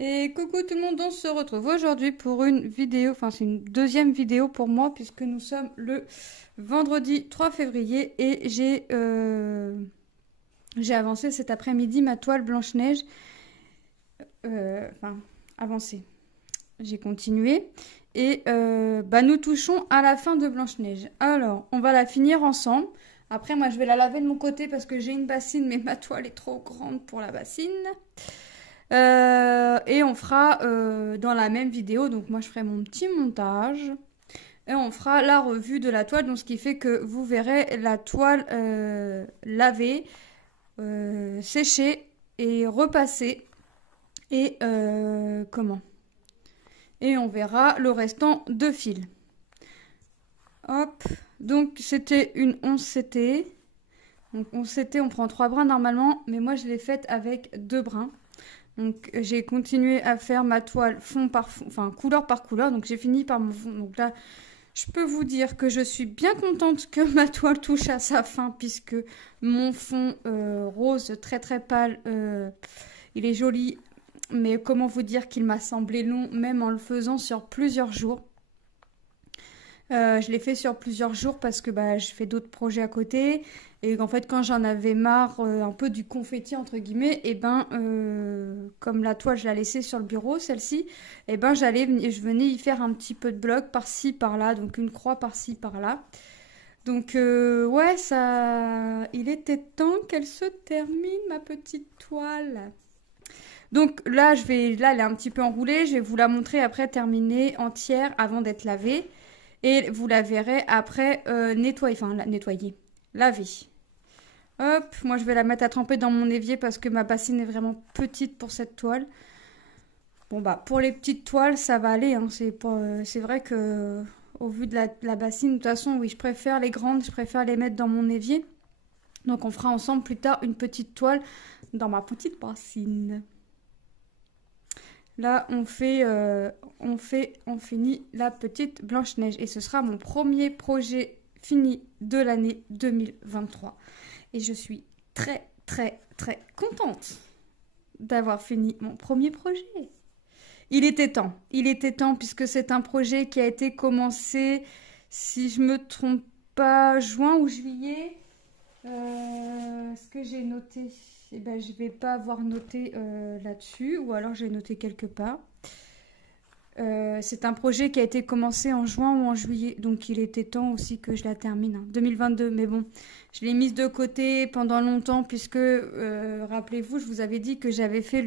Et coucou tout le monde, on se retrouve aujourd'hui pour une vidéo, enfin c'est une deuxième vidéo pour moi puisque nous sommes le vendredi 3 février et j'ai avancé cet après-midi ma toile Blanche-Neige, enfin avancé, j'ai continué et nous touchons à la fin de Blanche-Neige. Alors on va la finir ensemble. Après moi je vais la laver de mon côté parce que j'ai une bassine mais ma toile est trop grande pour la bassine. Et on fera dans la même vidéo, donc moi je ferai mon petit montage. Et on fera la revue de la toile, donc ce qui fait que vous verrez la toile lavée, séchée et repassée. Et comment? Et on verra le restant de fil. Hop, donc c'était une 11CT. Donc 11CT, on prend 3 brins normalement, mais moi je l'ai faite avec 2 brins. Donc j'ai continué à faire ma toile fond par fond, enfin couleur par couleur. Donc j'ai fini par mon fond. Donc là, je peux vous dire que je suis bien contente que ma toile touche à sa fin puisque mon fond rose très très pâle, il est joli. Mais comment vous dire qu'il m'a semblé long même en le faisant sur plusieurs jours. Je l'ai fait sur plusieurs jours parce que je fais d'autres projets à côté et qu'en fait quand j'en avais marre un peu du confetti entre guillemets et comme la toile je la laissais sur le bureau celle-ci et je venais y faire un petit peu de bloc par-ci par-là, donc une croix par-ci par-là, donc ouais, ça il était temps qu'elle se termine ma petite toile. Donc là là elle est un petit peu enroulée, je vais vous la montrer après terminée entière avant d'être lavée. Et vous la verrez après nettoyer, laver. Hop, moi je vais la mettre à tremper dans mon évier parce que ma bassine est vraiment petite pour cette toile. Bon pour les petites toiles ça va aller, hein. C'est vrai que au vu de la bassine, de toute façon oui je préfère les grandes, je préfère les mettre dans mon évier. Donc on fera ensemble plus tard une petite toile dans ma petite bassine. Là, on finit la petite Blanche-Neige. Et ce sera mon premier projet fini de l'année 2023. Et je suis très, très, très contente d'avoir fini mon premier projet. Il était temps. Il était temps puisque c'est un projet qui a été commencé, si je me trompe pas, juin ou juillet. Ce que j'ai noté, je vais pas avoir noté là-dessus, ou alors j'ai noté quelque part. C'est un projet qui a été commencé en juin ou en juillet, donc il était temps aussi que je la termine, hein. 2022, mais bon, je l'ai mise de côté pendant longtemps puisque, rappelez-vous, je vous avais dit que j'avais fait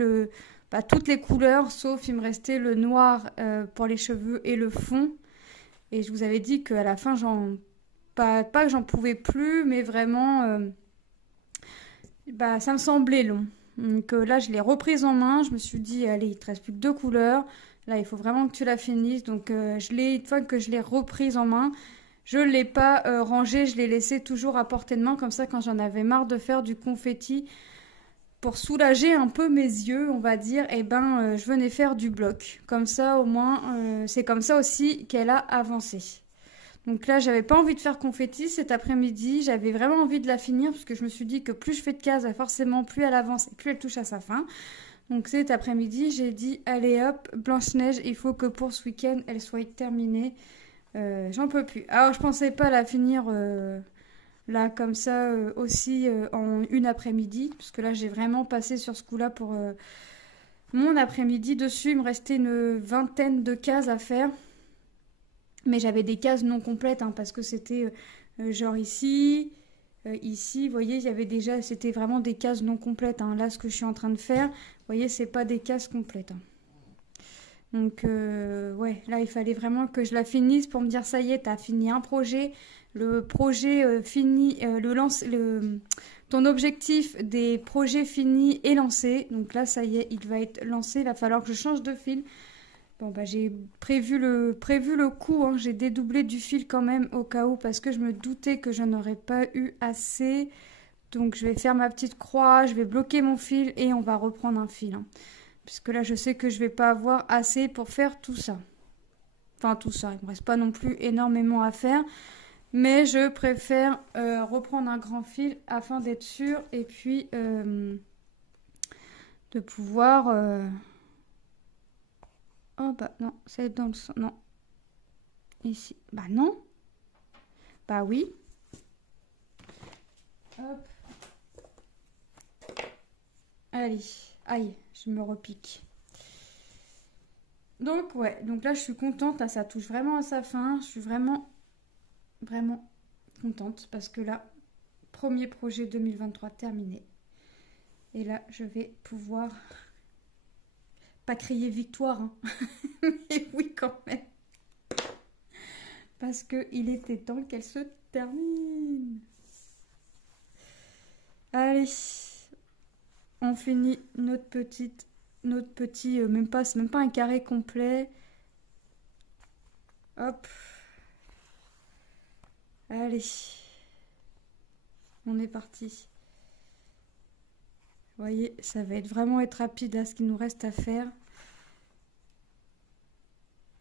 toutes les couleurs, sauf il me restait le noir pour les cheveux et le fond. Et je vous avais dit qu'à la fin, pas que j'en pouvais plus, mais vraiment, ça me semblait long. Donc là, je l'ai reprise en main. Je me suis dit, allez, il te reste plus que 2 couleurs. Là, il faut vraiment que tu la finisses. Donc, une fois que je l'ai reprise en main, je ne l'ai pas rangée. Je l'ai laissée toujours à portée de main. Comme ça, quand j'en avais marre de faire du confetti, pour soulager un peu mes yeux, on va dire, je venais faire du bloc. Comme ça, au moins, c'est comme ça aussi qu'elle a avancé. Donc là, j'avais pas envie de faire confetti cet après-midi. J'avais vraiment envie de la finir parce que je me suis dit que plus je fais de cases, forcément, plus elle avance et plus elle touche à sa fin. Donc cet après-midi, j'ai dit, allez hop, Blanche-Neige, il faut que pour ce week-end, elle soit terminée. J'en peux plus. Alors, je pensais pas la finir là, comme ça, aussi en une après-midi. Parce que là, j'ai vraiment passé sur ce coup-là pour mon après-midi. Dessus, il me restait une vingtaine de cases à faire. Mais j'avais des cases non complètes, hein, parce que c'était genre ici, ici, vous voyez, il y avait déjà, c'était vraiment des cases non complètes, hein. Là, ce que je suis en train de faire, vous voyez, c'est pas des cases complètes, hein. Donc, ouais, là, il fallait vraiment que je la finisse pour me dire, ça y est, t'as fini un projet. Le projet fini, ton objectif des projets finis est lancé. Donc là, ça y est, il va être lancé. Il va falloir que je change de fil. Bon, j'ai prévu le coup, hein. J'ai dédoublé du fil quand même au cas où parce que je me doutais que je n'aurais pas eu assez. Donc je vais faire ma petite croix, je vais bloquer mon fil et on va reprendre un fil, hein. Puisque là, je sais que je vais pas avoir assez pour faire tout ça. Enfin, tout ça, il ne me reste pas non plus énormément à faire. Mais je préfère reprendre un grand fil afin d'être sûre et puis de pouvoir Oh bah non, c'est dans le sens. Non. Ici. Bah non. Bah oui. Hop. Allez. Aïe, je me repique. Donc ouais, donc là je suis contente, là ça touche vraiment à sa fin, je suis vraiment, vraiment contente parce que là, premier projet 2023 terminé. Et là je vais pouvoir, pas crier victoire, hein, mais oui quand même, parce qu'il était temps qu'elle se termine. Allez, on finit notre petit, même pas, c'est même pas un carré complet. Hop, allez, on est parti. Vous voyez, ça va vraiment être rapide là, ce qu'il nous reste à faire.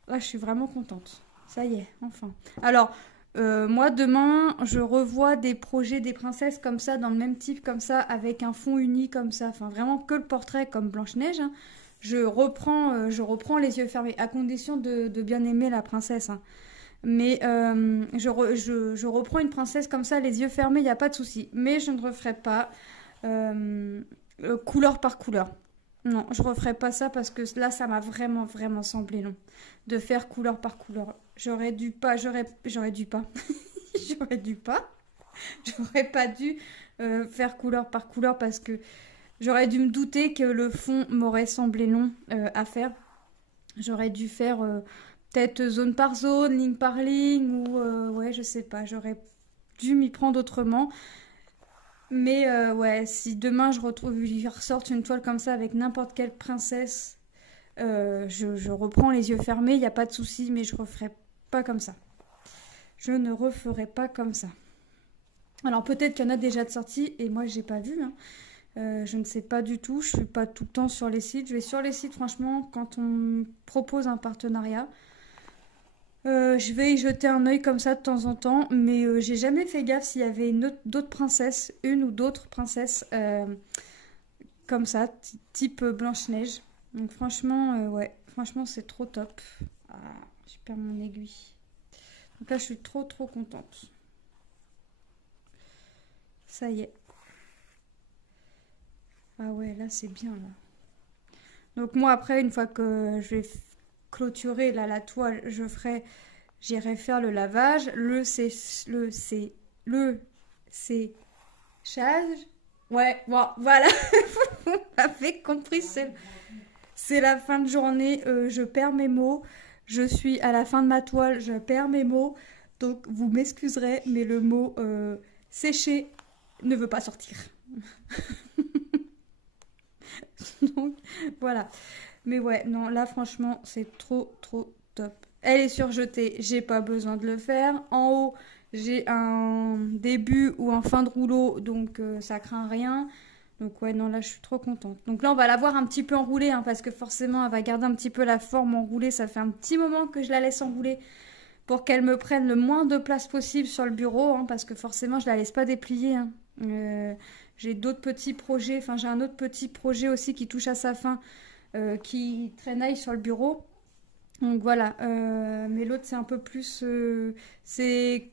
Là, je suis vraiment contente. Ça y est, enfin. Alors, moi, demain, je revois des projets des princesses comme ça, dans le même type comme ça, avec un fond uni comme ça. Enfin, vraiment que le portrait comme Blanche-Neige, hein. Je reprends les yeux fermés, à condition de bien aimer la princesse, hein. Mais je reprends une princesse comme ça, les yeux fermés, il n'y a pas de souci. Mais je ne referai pas couleur par couleur. Non, je referai pas ça parce que là, ça m'a vraiment, vraiment semblé long de faire couleur par couleur. J'aurais dû pas, j'aurais dû pas, j'aurais pas dû faire couleur par couleur parce que j'aurais dû me douter que le fond m'aurait semblé long à faire. J'aurais dû faire peut-être zone par zone, ligne par ligne ou ouais, je sais pas, j'aurais dû m'y prendre autrement. Mais ouais, si demain il ressorte une toile comme ça avec n'importe quelle princesse, je reprends les yeux fermés, il n'y a pas de souci, mais je referai pas comme ça. Je ne referai pas comme ça. Alors peut-être qu'il y en a déjà de sorties et moi j'ai pas vu, hein. Je ne sais pas du tout, je suis pas tout le temps sur les sites. Je vais sur les sites franchement quand on me propose un partenariat. Je vais y jeter un œil comme ça de temps en temps, mais j'ai jamais fait gaffe s'il y avait d'autres princesses, une ou d'autres princesses comme ça, type Blanche-Neige. Donc franchement, ouais, franchement c'est trop top. Ah, je perds mon aiguille. Donc là je suis trop trop contente. Ça y est. Ah ouais, là c'est bien là. Donc moi après, une fois que je vais clôturer là, la toile, j'irai faire le lavage, le séchage. Ouais, bon, voilà, vous m'avez compris, c'est la fin de journée, je perds mes mots, je suis à la fin de ma toile, je perds mes mots, donc vous m'excuserez, mais le mot sécher ne veut pas sortir. Donc voilà. Mais ouais, non, là franchement, c'est trop trop top. Elle est surjetée, j'ai pas besoin de le faire. En haut, j'ai un début ou un fin de rouleau, donc ça craint rien. Donc ouais, non, là je suis trop contente. Donc là, on va la voir un petit peu enroulée, hein, parce que forcément, elle va garder un petit peu la forme enroulée. Ça fait un petit moment que je la laisse enrouler pour qu'elle me prenne le moins de place possible sur le bureau, hein, parce que forcément, je la laisse pas déplier, hein. J'ai d'autres petits projets, enfin j'ai un autre petit projet aussi qui touche à sa fin, qui traînaille sur le bureau. Donc voilà, mais l'autre c'est un peu plus, c'est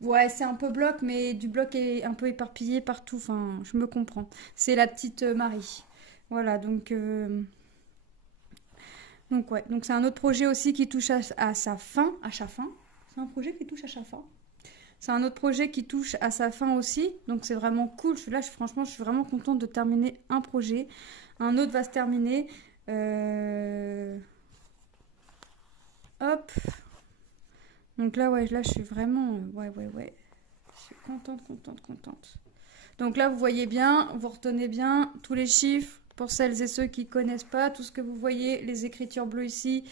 ouais c'est un peu bloc, mais du bloc est un peu éparpillé partout. Enfin, je me comprends. C'est la petite Marie. Voilà, donc ouais, donc c'est un autre projet aussi qui touche à sa fin, à sa fin. C'est un projet qui touche à sa fin. C'est un autre projet qui touche à sa fin aussi, donc c'est vraiment cool. Franchement, je suis vraiment contente de terminer un projet. Un autre va se terminer. Hop. Donc là, ouais, là, je suis vraiment... ouais. Je suis contente, contente, contente. Donc là, vous voyez bien, vous retenez bien tous les chiffres. Pour celles et ceux qui ne connaissent pas, tout ce que vous voyez, les écritures bleues ici,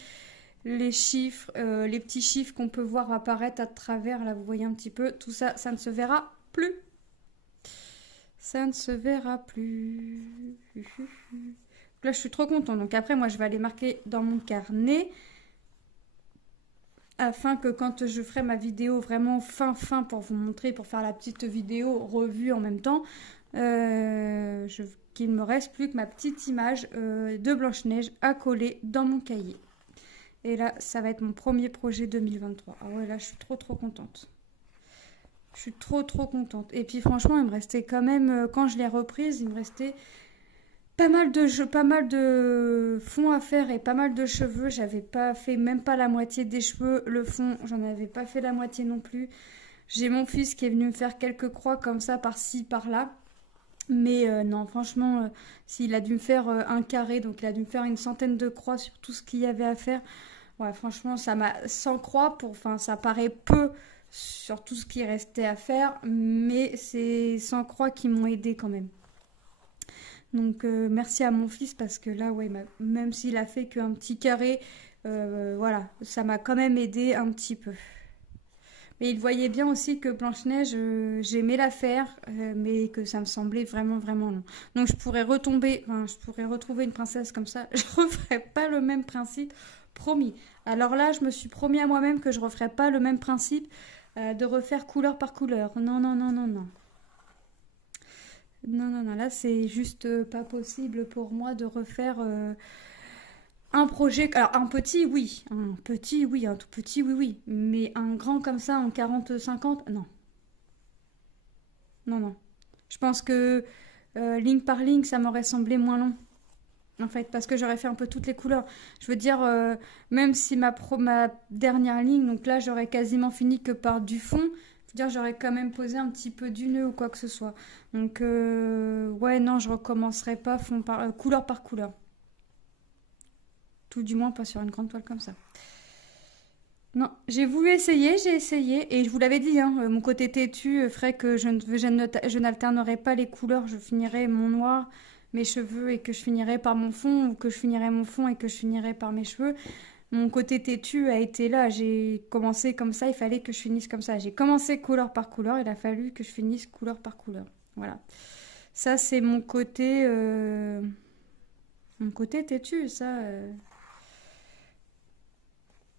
les chiffres, les petits chiffres qu'on peut voir apparaître à travers, là vous voyez un petit peu, tout ça, ça ne se verra plus. Ça ne se verra plus. Là je suis trop contente, donc après moi je vais aller marquer dans mon carnet, afin que quand je ferai ma vidéo vraiment fin pour vous montrer, pour faire la petite vidéo revue en même temps, qu'il ne me reste plus que ma petite image de Blanche-Neige à coller dans mon cahier. Et là, ça va être mon premier projet 2023. Ah ouais, là, je suis trop contente. Je suis trop contente. Et puis franchement, il me restait quand même, quand je l'ai reprise, il me restait pas mal de fond à faire et pas mal de cheveux. J'avais pas fait même pas la moitié des cheveux. Le fond, j'en avais pas fait la moitié non plus. J'ai mon fils qui est venu me faire quelques croix comme ça, par-ci, par-là. Mais non, franchement, s'il a dû me faire un carré, donc il a dû me faire une centaine de croix sur tout ce qu'il y avait à faire. Ouais, franchement, ça m'a 100 croix enfin, ça paraît peu sur tout ce qui restait à faire, mais c'est 100 croix qui m'ont aidé quand même. Donc merci à mon fils parce que là, ouais, même s'il a fait qu'un petit carré, voilà, ça m'a quand même aidé un petit peu. Mais il voyait bien aussi que Blanche-Neige, j'aimais la faire, mais que ça me semblait vraiment long. Donc je pourrais je pourrais retrouver une princesse comme ça. Je referais pas le même principe, promis. Alors là, je me suis promis à moi-même que je referais pas le même principe de refaire couleur par couleur. Non, non, non, non, non. Non, non, non, là c'est juste pas possible pour moi de refaire un projet. Alors un petit, oui. Un petit, oui. Un tout petit, oui, oui. Mais un grand comme ça en 40-50, non. Non, non. Je pense que ligne par ligne, ça m'aurait semblé moins long. En fait, parce que j'aurais fait un peu toutes les couleurs. Je veux dire, même si ma dernière ligne, donc là j'aurais quasiment fini que par du fond, je veux dire, j'aurais quand même posé un petit peu du nœud ou quoi que ce soit. Donc, ouais, non, je recommencerai pas couleur par couleur. Tout du moins pas sur une grande toile comme ça. Non, j'ai voulu essayer, j'ai essayé, et je vous l'avais dit, hein, mon côté têtu ferait que je n'alternerai pas les couleurs, je finirai mon noir, mes cheveux, et que je finirai par mon fond, ou que je finirai mon fond et que je finirai par mes cheveux. Mon côté têtu a été là, j'ai commencé comme ça, il fallait que je finisse comme ça. J'ai commencé couleur par couleur, il a fallu que je finisse couleur par couleur. Voilà. Ça, c'est mon côté têtu, ça.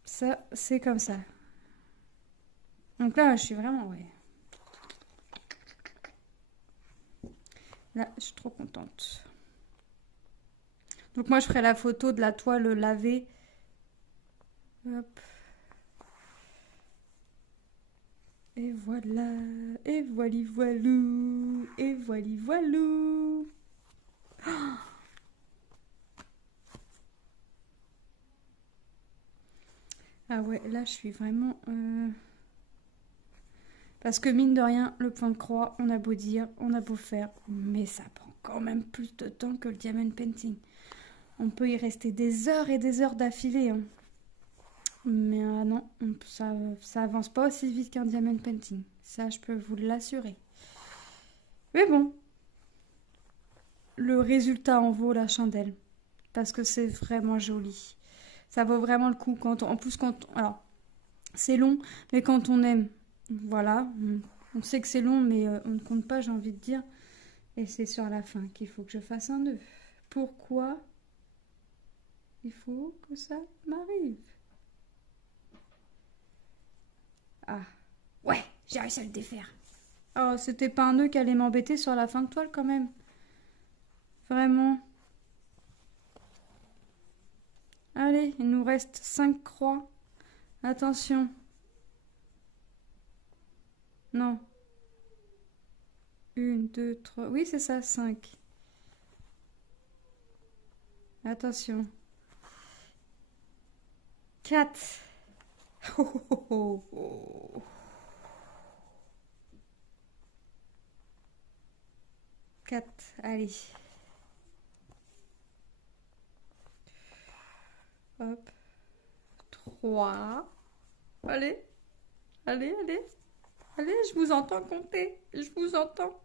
Ça, c'est comme ça. Donc là, je suis vraiment, ouais. Là, je suis trop contente. Donc moi, je ferai la photo de la toile lavée. Hop. Et voilà. Et voilou. Et voilou. Ah ouais, là, je suis vraiment... Parce que mine de rien, le point de croix, on a beau dire, on a beau faire, mais ça prend quand même plus de temps que le diamond painting. On peut y rester des heures et des heures d'affilée, hein. Mais non, ça avance pas aussi vite qu'un diamond painting. Ça, je peux vous l'assurer. Mais bon, le résultat en vaut la chandelle. Parce que c'est vraiment joli. Ça vaut vraiment le coup. En plus, alors, c'est long, mais quand on aime, voilà. On sait que c'est long, mais on ne compte pas, j'ai envie de dire. Et c'est sur la fin qu'il faut que je fasse un nœud. Pourquoi il faut que ça m'arrive? Ah, ouais, j'ai réussi à le défaire. Oh, c'était pas un nœud qui allait m'embêter sur la fin de toile quand même. Vraiment. Allez, il nous reste 5 croix. Attention. Non. 1, 2, 3. Oui, c'est ça, 5. Attention. 4. Oh, oh, oh, oh. 4. Allez. Hop. 3. Allez. Allez, allez. Allez, je vous entends compter. Je vous entends.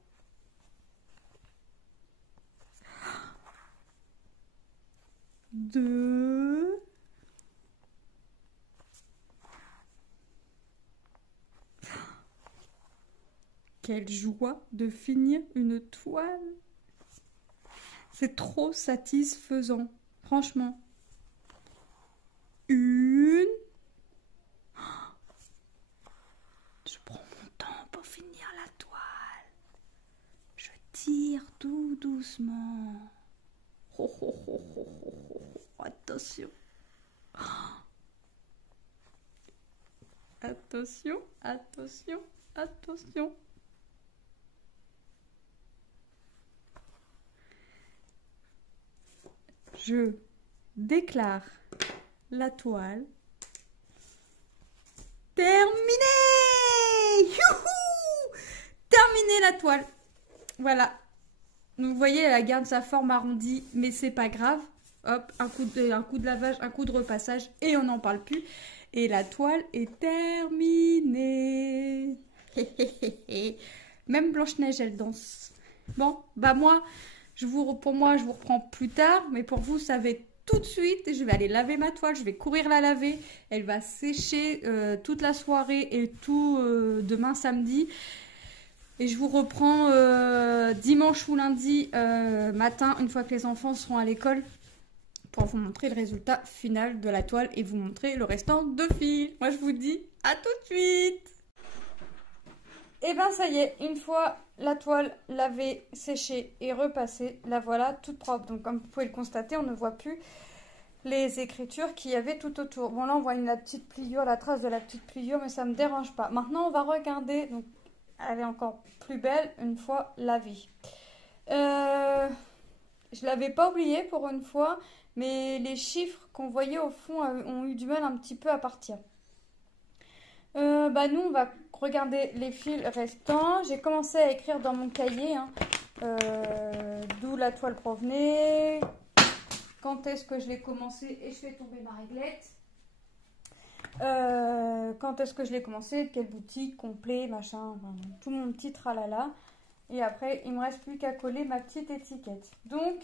2. Quelle joie de finir une toile. C'est trop satisfaisant. Franchement. 1. Je prends mon temps pour finir la toile. Je tire tout doucement. Oh, oh, oh, oh, oh, oh. Attention. Attention, attention, attention. Je déclare la toile terminée. Youhou! Terminé la toile. Voilà. Donc vous voyez, elle garde sa forme arrondie, mais c'est pas grave. Hop, un coup de lavage, un coup de repassage et on n'en parle plus. Et la toile est terminée. Même Blanche-Neige, elle danse. Bon, bah moi, pour moi, je vous reprends plus tard, mais pour vous, ça va être tout de suite. Je vais aller laver ma toile, je vais courir la laver. Elle va sécher toute la soirée et tout demain samedi. Et je vous reprends dimanche ou lundi matin, une fois que les enfants seront à l'école, pour vous montrer le résultat final de la toile et vous montrer le restant de fil. Moi, je vous dis à tout de suite. Et ben ça y est, une fois la toile lavée, séchée et repassée, la voilà toute propre. Donc comme vous pouvez le constater, on ne voit plus les écritures qu'il y avait tout autour. Bon là on voit la petite pliure, la trace de la petite pliure, mais ça ne me dérange pas. Maintenant on va regarder, donc elle est encore plus belle une fois lavée. Je l'avais pas oublié pour une fois, mais les chiffres qu'on voyait au fond ont eu du mal un petit peu à partir. Nous on va regarder les fils restants. J'ai commencé à écrire dans mon cahier d'où la toile provenait, quand est-ce que je l'ai commencé et je fais tomber ma réglette, quand est-ce que je l'ai commencé, de quelle boutique, complet, machin, tout mon petit tralala. Et après il me reste plus qu'à coller ma petite étiquette. Donc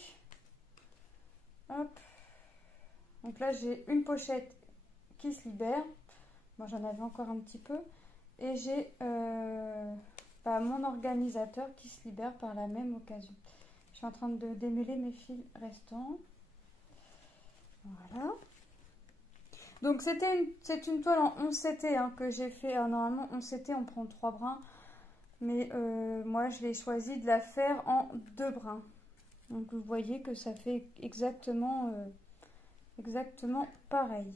hop, donc là j'ai une pochette qui se libère. Moi j'en avais encore un petit peu. Et j'ai mon organisateur qui se libère par la même occasion. Je suis en train de démêler mes fils restants. Voilà. Donc c'est une toile en 11 CT que j'ai fait. Normalement 11 CT on prend 3 brins. Mais moi je l'ai choisi de la faire en 2 brins. Donc vous voyez que ça fait exactement pareil.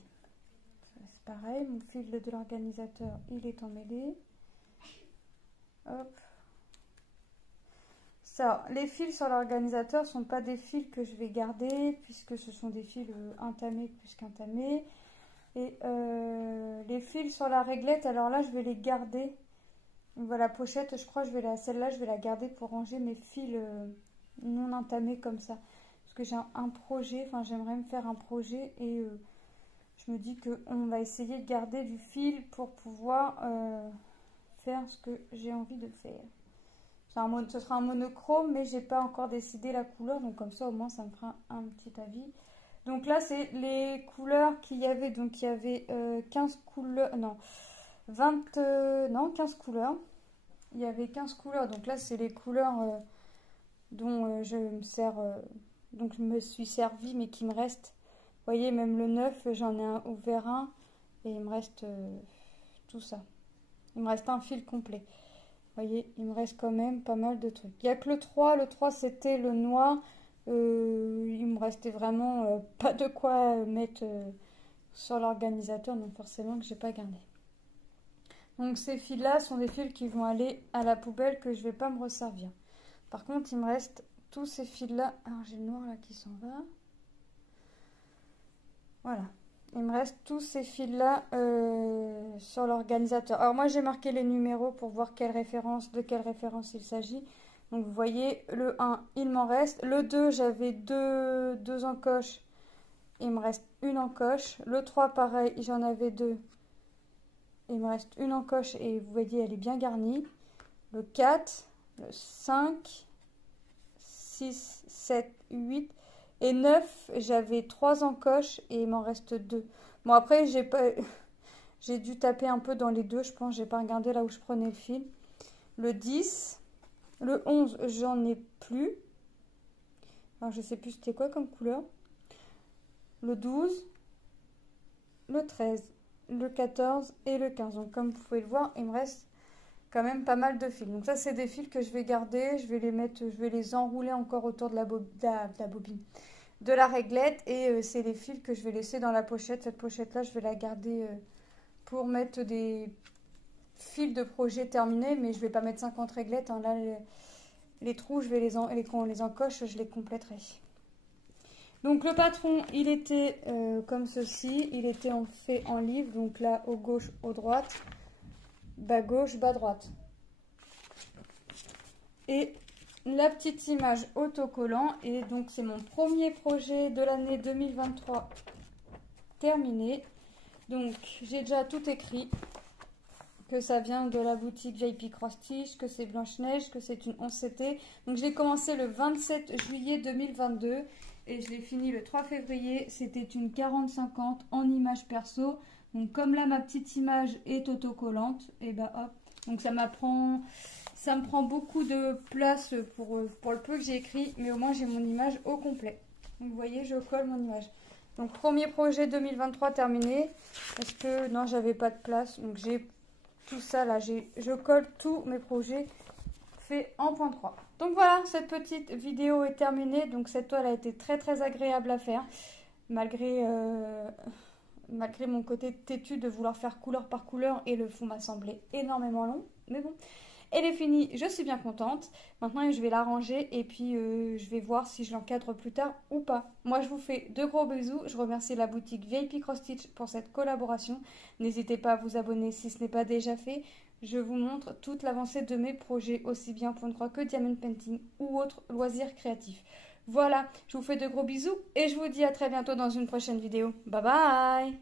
C'est pareil, mon fil de l'organisateur il est emmêlé. Hop. Ça, les fils sur l'organisateur sont pas des fils que je vais garder puisque ce sont des fils entamés plus qu'entamés. Et les fils sur la réglette, alors là je vais les garder. Voilà, la pochette, je crois celle-là je vais la garder pour ranger mes fils non entamés comme ça. Parce que j'ai un projet, j'aimerais me faire un projet et je me dis qu'on va essayer de garder du fil pour pouvoir faire ce que j'ai envie de faire. Ce sera un monochrome, mais j'ai pas encore décidé la couleur, donc comme ça au moins ça me fera un petit avis. Donc là c'est les couleurs qu'il y avait, donc il y avait 15 couleurs, non, 15 couleurs. Il y avait 15 couleurs, donc là c'est les couleurs dont je me suis servi, mais qui me reste. Vous voyez, même le 9, j'en ai ouvert un et il me reste tout ça. Il me reste un fil complet. Vous voyez, il me reste quand même pas mal de trucs. Il n'y a que le 3. Le 3, c'était le noir. Il me restait vraiment pas de quoi mettre sur l'organisateur. Donc forcément que j'ai pas gardé. Donc ces fils-là sont des fils qui vont aller à la poubelle, que je vais pas me resservir. Par contre, il me reste tous ces fils-là. Alors j'ai le noir là qui s'en va. Voilà. Il me reste tous ces fils-là sur l'organisateur. Alors moi, j'ai marqué les numéros pour voir de quelle référence il s'agit. Donc vous voyez, le 1, il m'en reste. Le 2, j'avais deux encoches. Il me reste une encoche. Le 3, pareil, j'en avais 2. Il me reste une encoche et vous voyez, elle est bien garnie. Le 4, le 5, 6, 7, 8... Et 9, j'avais 3 encoches et il m'en reste 2. Bon, après, j'ai dû taper un peu dans les deux, je pense. J'ai pas regardé là où je prenais le fil. Le 10, le 11, j'en ai plus. Alors, je sais plus c'était quoi comme couleur. Le 12, le 13, le 14 et le 15. Donc, comme vous pouvez le voir, il me reste quand même pas mal de fils. Donc, ça, c'est des fils que je vais garder. Je vais les enrouler encore autour de la bobine. De la réglette, et c'est les fils que je vais laisser dans la pochette. Cette pochette là je vais la garder pour mettre des fils de projet terminés, mais je vais pas mettre 50 réglettes, hein. Là, les trous, je vais quand on les encoche, je les compléterai. Donc le patron, il était comme ceci, il était fait en livre, donc là, au gauche, au droite, bas gauche, bas droite. Et la petite image autocollant, et donc c'est mon premier projet de l'année 2023 terminé. Donc j'ai déjà tout écrit, que ça vient de la boutique VIP Cross Stitch, que c'est Blanche-Neige, que c'est une 11CT. Donc j'ai commencé le 27 juillet 2022 et je l'ai fini le 3 février. C'était une 40-50 en image perso. Donc comme là ma petite image est autocollante, et bah hop. Donc ça me prend beaucoup de place pour le peu que j'ai écrit, mais au moins j'ai mon image au complet. Donc vous voyez, je colle mon image. Donc premier projet 2023 terminé. Parce que non, j'avais pas de place, donc j'ai tout ça là, je colle tous mes projets faits en point 3. Donc voilà, cette petite vidéo est terminée. Donc cette toile a été très très agréable à faire, malgré mon côté têtu de vouloir faire couleur par couleur, et le fond m'a semblé énormément long, mais bon. Elle est finie, je suis bien contente. Maintenant, je vais la ranger et puis je vais voir si je l'encadre plus tard ou pas. Moi, je vous fais de gros bisous. Je remercie la boutique VIP Cross Stitch pour cette collaboration. N'hésitez pas à vous abonner si ce n'est pas déjà fait. Je vous montre toute l'avancée de mes projets, aussi bien point de croix que diamond painting ou autres loisirs créatifs. Voilà, je vous fais de gros bisous et je vous dis à très bientôt dans une prochaine vidéo. Bye bye!